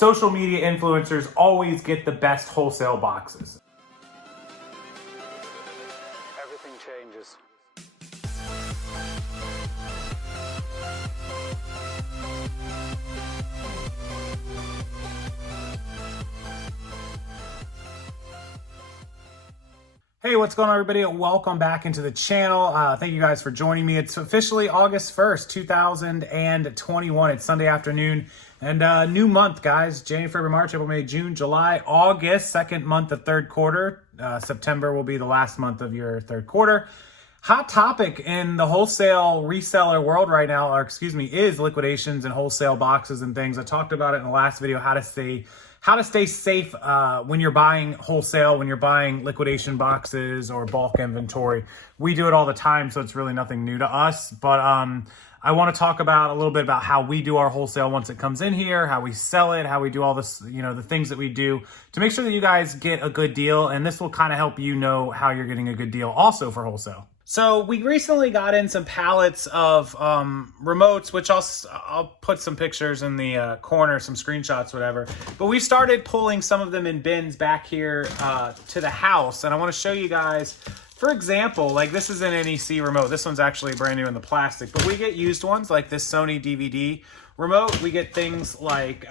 Social media influencers always get the best wholesale boxes. Everything changes. Hey, what's going on, everybody? Welcome back into the channel. Thank you guys for joining me. It's officially August 1st, 2021. It's Sunday afternoon and new month, guys. January, February, March, April, May, June, July, August, second month of third quarter. September will be the last month of your third quarter. Hot topic in the wholesale reseller world right now, is liquidations and wholesale boxes and things. I talked about it in the last video, how to stay safe when you're buying wholesale, when you're buying liquidation boxes or bulk inventory. We do it all the time, so it's really nothing new to us. But I want to talk about a little bit about how we do our wholesale once it comes in here, how we sell it, how we do all this, the things that we do to make sure that you guys get a good deal. And this will kind of help you know how you're getting a good deal also for wholesale. So we recently got in some pallets of remotes, which I'll put some pictures in the corner, some screenshots, whatever. But we started pulling some of them in bins back here to the house. And I want to show you guys, for example, like this is an NEC remote. This one's actually brand new in the plastic, but we get used ones like this Sony DVD remote. We get things like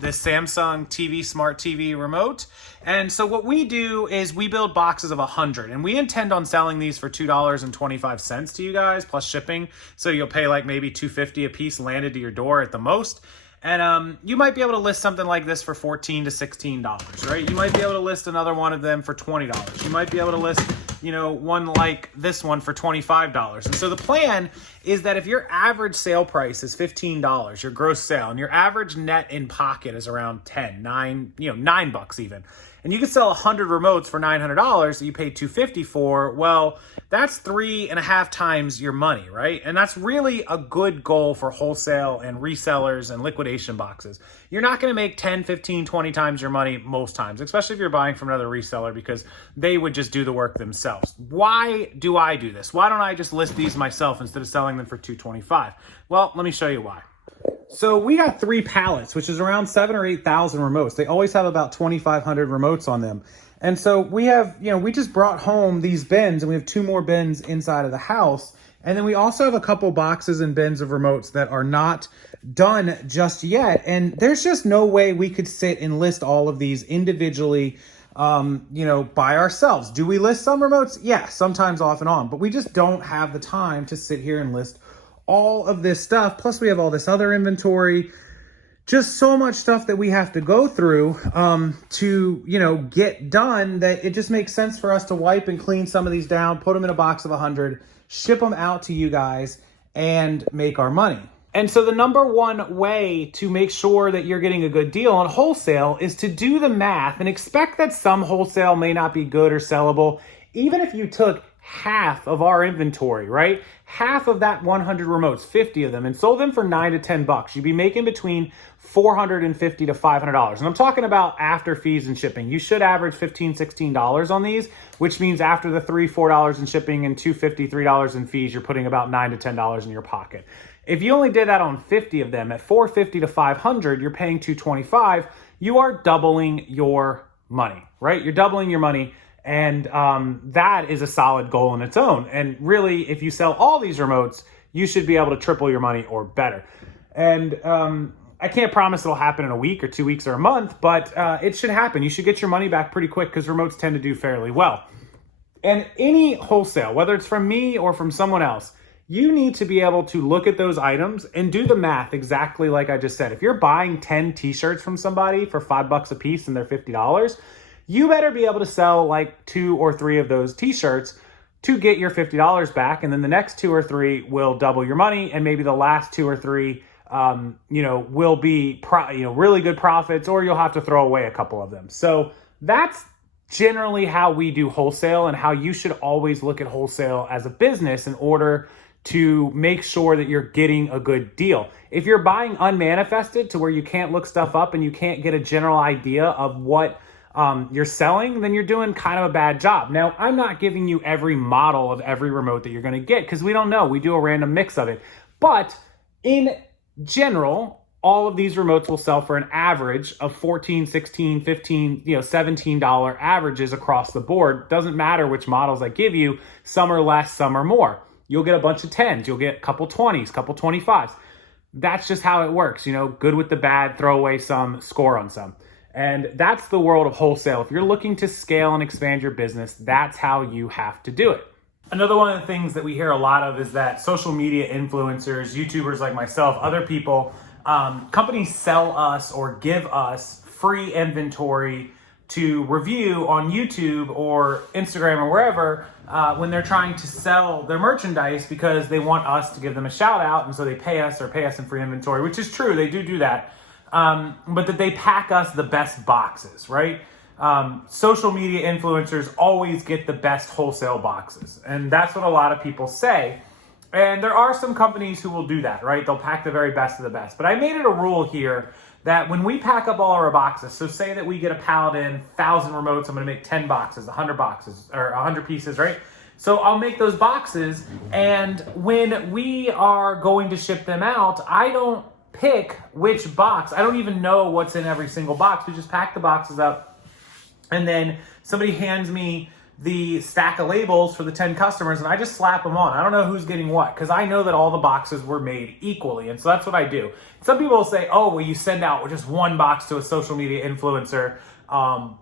this Samsung TV, smart TV remote. And so what we do is we build boxes of 100, and we intend on selling these for $2.25 to you guys plus shipping. So you'll pay like maybe $2.50 a piece landed to your door at the most. And you might be able to list something like this for $14 to $16, right? You might be able to list another one of them for $20. You might be able to list, one like this one for $25. And so the plan is that if your average sale price is $15, your gross sale, and your average net in pocket is around $9 even, and you can sell 100 remotes for $900 that you paid $250 for, well, that's 3.5 times your money, right? And that's really a good goal for wholesale and resellers and liquidation boxes. You're not going to make 10, 15, 20 times your money most times, especially if you're buying from another reseller, because they would just do the work themselves. Why do I do this? Why don't I just list these myself instead of selling them for $225? Well, let me show you why. So we got 3 pallets, which is around 7,000 or 8,000 remotes. They always have about 2,500 remotes on them. And so we have, we just brought home these bins, and we have 2 more bins inside of the house. And then we also have a couple boxes and bins of remotes that are not done just yet. And there's just no way we could sit and list all of these individually, by ourselves. Do we list some remotes? Yeah, sometimes off and on, but we just don't have the time to sit here and list all of this stuff. Plus we have all this other inventory, just so much stuff that we have to go through to, get done, that it just makes sense for us to wipe and clean some of these down, put them in a box of 100, ship them out to you guys, and make our money. And so the number one way to make sure that you're getting a good deal on wholesale is to do the math and expect that some wholesale may not be good or sellable. Even if you took half of our inventory, right? Half of that 100 remotes, 50 of them, and sold them for $9 to $10. You'd be making between $450 to $500. And I'm talking about after fees and shipping. You should average $15, $16 on these, which means after the $3, $4 in shipping and $2.50, $3 in fees, you're putting about $9 to $10 in your pocket. If you only did that on 50 of them at $450 to $500, you're paying $225. You are doubling your money, right? You're doubling your money. And that is a solid goal in its own. And really, if you sell all these remotes, you should be able to triple your money or better. And I can't promise it'll happen in a week or 2 weeks or a month, but it should happen. You should get your money back pretty quick because remotes tend to do fairly well. And any wholesale, whether it's from me or from someone else, you need to be able to look at those items and do the math exactly like I just said. If you're buying 10 t-shirts from somebody for $5 a piece and they're $50, you better be able to sell like 2 or 3 of those t-shirts to get your $50 back. And then the next 2 or 3 will double your money. And maybe the last 2 or 3, will be, really good profits, or you'll have to throw away a couple of them. So that's generally how we do wholesale, and how you should always look at wholesale as a business in order to make sure that you're getting a good deal. If you're buying unmanifested to where you can't look stuff up and you can't get a general idea of what you're selling, then you're doing kind of a bad job. Now, I'm not giving you every model of every remote that you're going to get because we don't know. We do a random mix of it. But in general, all of these remotes will sell for an average of $14, $16, $15, $17 averages across the board. Doesn't matter which models I give you. Some are less, some are more. You'll get a bunch of 10s. You'll get a couple 20s, couple 25s. That's just how it works. Good with the bad, throw away some, score on some. And that's the world of wholesale. If you're looking to scale and expand your business, that's how you have to do it. Another one of the things that we hear a lot of is that social media influencers, YouTubers like myself, other people, companies sell us or give us free inventory to review on YouTube or Instagram or wherever when they're trying to sell their merchandise because they want us to give them a shout out, and so they pay us in free inventory, which is true, they do that, but that they pack us the best boxes, right? Social media influencers always get the best wholesale boxes, and that's what a lot of people say. And there are some companies who will do that, right? They'll pack the very best of the best. But I made it a rule here that when we pack up all of our boxes, so say that we get a pallet in, 1,000 remotes, I'm gonna make 10 boxes, 100 boxes, or 100 pieces, right? So I'll make those boxes, and when we are going to ship them out, I don't pick which box. I don't even know what's in every single box. We just pack the boxes up, and then somebody hands me the stack of labels for the 10 customers, and I just slap them on. I don't know who's getting what, because I know that all the boxes were made equally, and so that's what I do. Some people will say, oh, well, you send out just one box to a social media influencer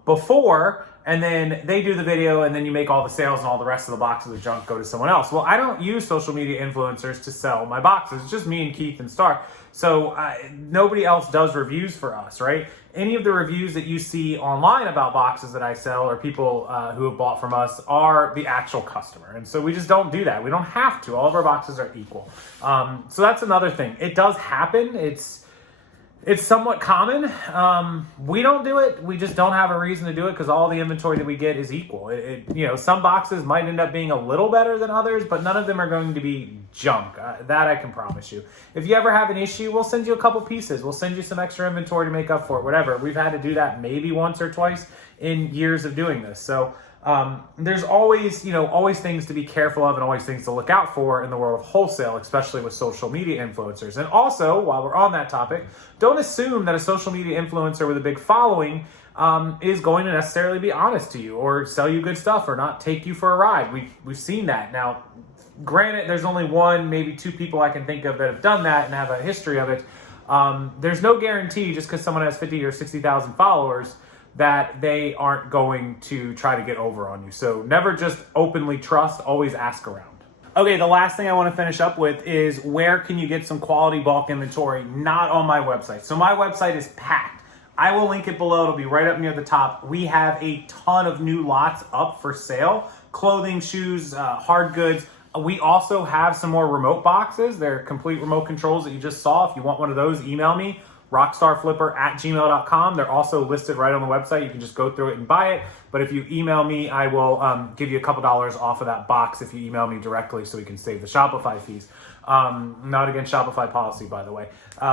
before, and then they do the video, and then you make all the sales, and all the rest of the boxes of junk go to someone else. Well, I don't use social media influencers to sell my boxes. It's just me and Keith and Star. So nobody else does reviews for us, right? Any of the reviews that you see online about boxes that I sell or people who have bought from us are the actual customer. And so we just don't do that. We don't have to. All of our boxes are equal. So that's another thing. It does happen. It's somewhat common. We don't do it. We just don't have a reason to do it because all the inventory that we get is equal. Some boxes might end up being a little better than others, but none of them are going to be junk. That I can promise you. If you ever have an issue, we'll send you a couple pieces. We'll send you some extra inventory to make up for it, whatever. We've had to do that maybe once or twice in years of doing this. So there's always things to be careful of and always things to look out for in the world of wholesale, especially with social media influencers. And also, while we're on that topic, don't assume that a social media influencer with a big following is going to necessarily be honest to you or sell you good stuff or not take you for a ride. We've seen that. Now, granted, there's only one, maybe two people I can think of that have done that and have a history of it. There's no guarantee just because someone has 50 or 60,000 followers that they aren't going to try to get over on you. So never just openly trust, always ask around. Okay, the last thing I want to finish up with is where can you get some quality bulk inventory not on my website. So my website is packed. I will link it below. It'll be right up near the top. We have a ton of new lots up for sale. Clothing, shoes, hard goods. We also have some more remote boxes. They're complete remote controls that you just saw. If you want one of those, email me. Rockstarflipper@gmail.com. They're also listed right on the website. You can just go through it and buy it. But if you email me, I will give you a couple dollars off of that box if you email me directly so we can save the Shopify fees. Not against Shopify policy, by the way.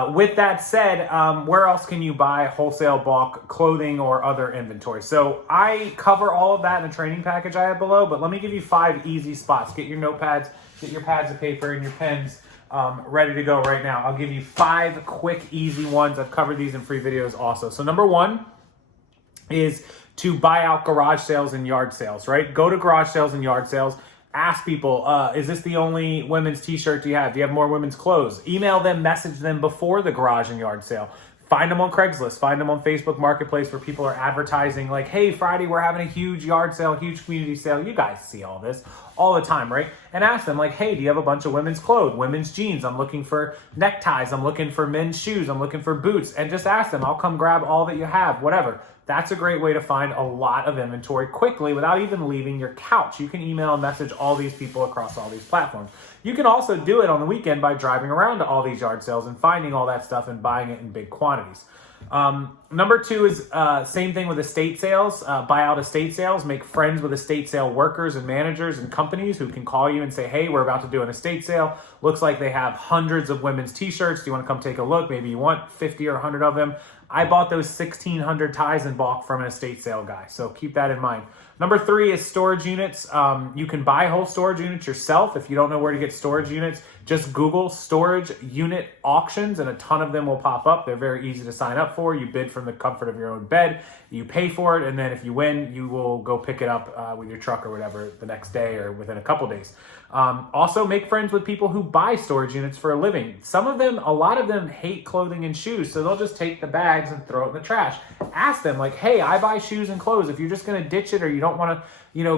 With that said, where else can you buy wholesale bulk clothing or other inventory? So I cover all of that in a training package I have below, but let me give you 5 easy spots. Get your notepads, get your pads of paper and your pens ready to go right now. I'll give you 5 quick, easy ones. I've covered these in free videos also. So number 1 is to buy out garage sales and yard sales, right? Go to garage sales and yard sales. Ask people, is this the only women's t-shirt you have? Do you have more women's clothes? Email them, message them before the garage and yard sale. Find them on Craigslist. Find them on Facebook Marketplace where people are advertising like, hey, Friday, we're having a huge yard sale, huge community sale. You guys see all this all the time, right? And ask them like, hey, do you have a bunch of women's clothes, women's jeans? I'm looking for neckties. I'm looking for men's shoes. I'm looking for boots. And just ask them. I'll come grab all that you have, whatever. That's a great way to find a lot of inventory quickly without even leaving your couch. You can email and message all these people across all these platforms. You can also do it on the weekend by driving around to all these yard sales and finding all that stuff and buying it in big quantities. Number 2 is same thing with estate sales. Buy out estate sales. Make friends with estate sale workers and managers and companies who can call you and say, hey, we're about to do an estate sale. Looks like they have hundreds of women's t-shirts. Do you want to come take a look? Maybe you want 50 or 100 of them. I bought those 1,600 ties in bulk from an estate sale guy. So keep that in mind. Number 3 is storage units. You can buy whole storage units yourself. If you don't know where to get storage units, just Google storage unit auctions and a ton of them will pop up. They're very easy to sign up for. You bid from the comfort of your own bed. You pay for it, and then if you win, you will go pick it up with your truck or whatever the next day or within a couple days. Also, make friends with people who buy storage units for a living. A lot of them hate clothing and shoes, so they'll just take the bags and throw it in the trash. Ask them, like, hey, I buy shoes and clothes. If you're just going to ditch it or you don't want to,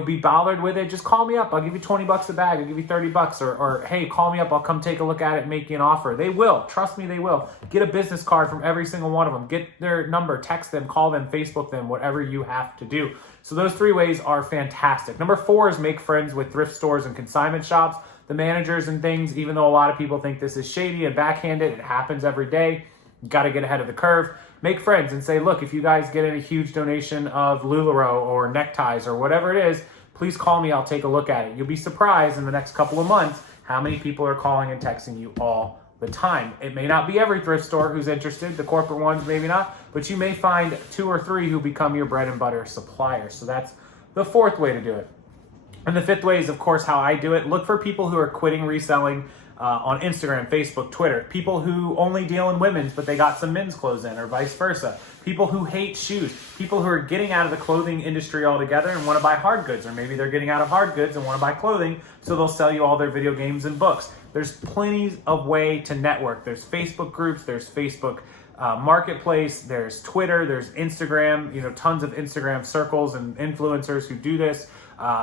be bothered with it, just call me up. I'll give you $20 a bag. I'll give you $30 or hey, call me up. I'll come take a look at it and make you an offer. They will. Trust me, they will. Get a business card from every single one of them. Get their number, text them, call them, Facebook them, whatever you have to do. So those 3 ways are fantastic. Number 4 is make friends with thrift stores and consignment shops. The managers and things, even though a lot of people think this is shady and backhanded, it happens every day. You got to get ahead of the curve. Make friends and say, look, if you guys get a huge donation of LuLaRoe or neckties or whatever it is, please call me. I'll take a look at it. You'll be surprised in the next couple of months how many people are calling and texting you all the time. It may not be every thrift store who's interested, the corporate ones maybe not, but you may find 2 or 3 who become your bread and butter suppliers. So that's the 4th way to do it. And the 5th way is, of course, how I do it. Look for people who are quitting reselling on Instagram, Facebook, Twitter. People who only deal in women's, but they got some men's clothes in, or vice versa. People who hate shoes. People who are getting out of the clothing industry altogether and want to buy hard goods, or maybe they're getting out of hard goods and want to buy clothing, so they'll sell you all their video games and books. There's plenty of way to network. There's Facebook groups, there's Facebook Marketplace, there's Twitter, there's Instagram, tons of Instagram circles and influencers who do this.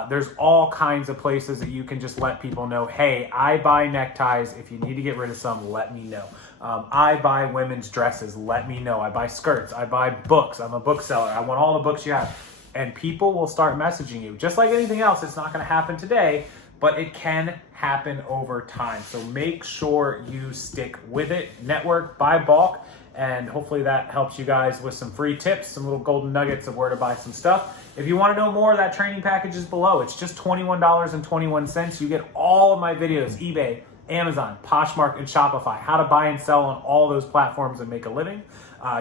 There's all kinds of places that you can just let people know, hey, I buy neckties. If you need to get rid of some, let me know. I buy women's dresses. Let me know. I buy skirts. I buy books. I'm a bookseller. I want all the books you have. And people will start messaging you. Just like anything else, it's not going to happen today, but it can happen over time. So make sure you stick with it. Network, buy bulk. And hopefully that helps you guys with some free tips, some little golden nuggets of where to buy some stuff. If you want to know more, that training package is below. It's just $21.21. You get all of my videos, eBay, Amazon, Poshmark, and Shopify, how to buy and sell on all those platforms and make a living.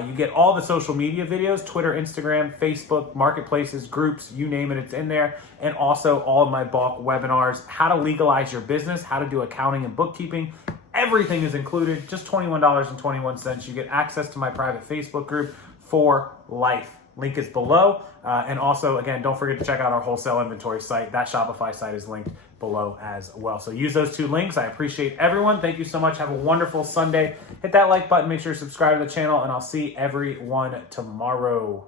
You get all the social media videos, Twitter, Instagram, Facebook, marketplaces, groups, you name it, it's in there. And also all of my bulk webinars, how to legalize your business, how to do accounting and bookkeeping. Everything is included, just $21.21. You get access to my private Facebook group for life. Link is below. And also, again, don't forget to check out our wholesale inventory site. That Shopify site is linked below as well. So use those 2 links. I appreciate everyone. Thank you so much. Have a wonderful Sunday. Hit that like button. Make sure to subscribe to the channel, and I'll see everyone tomorrow.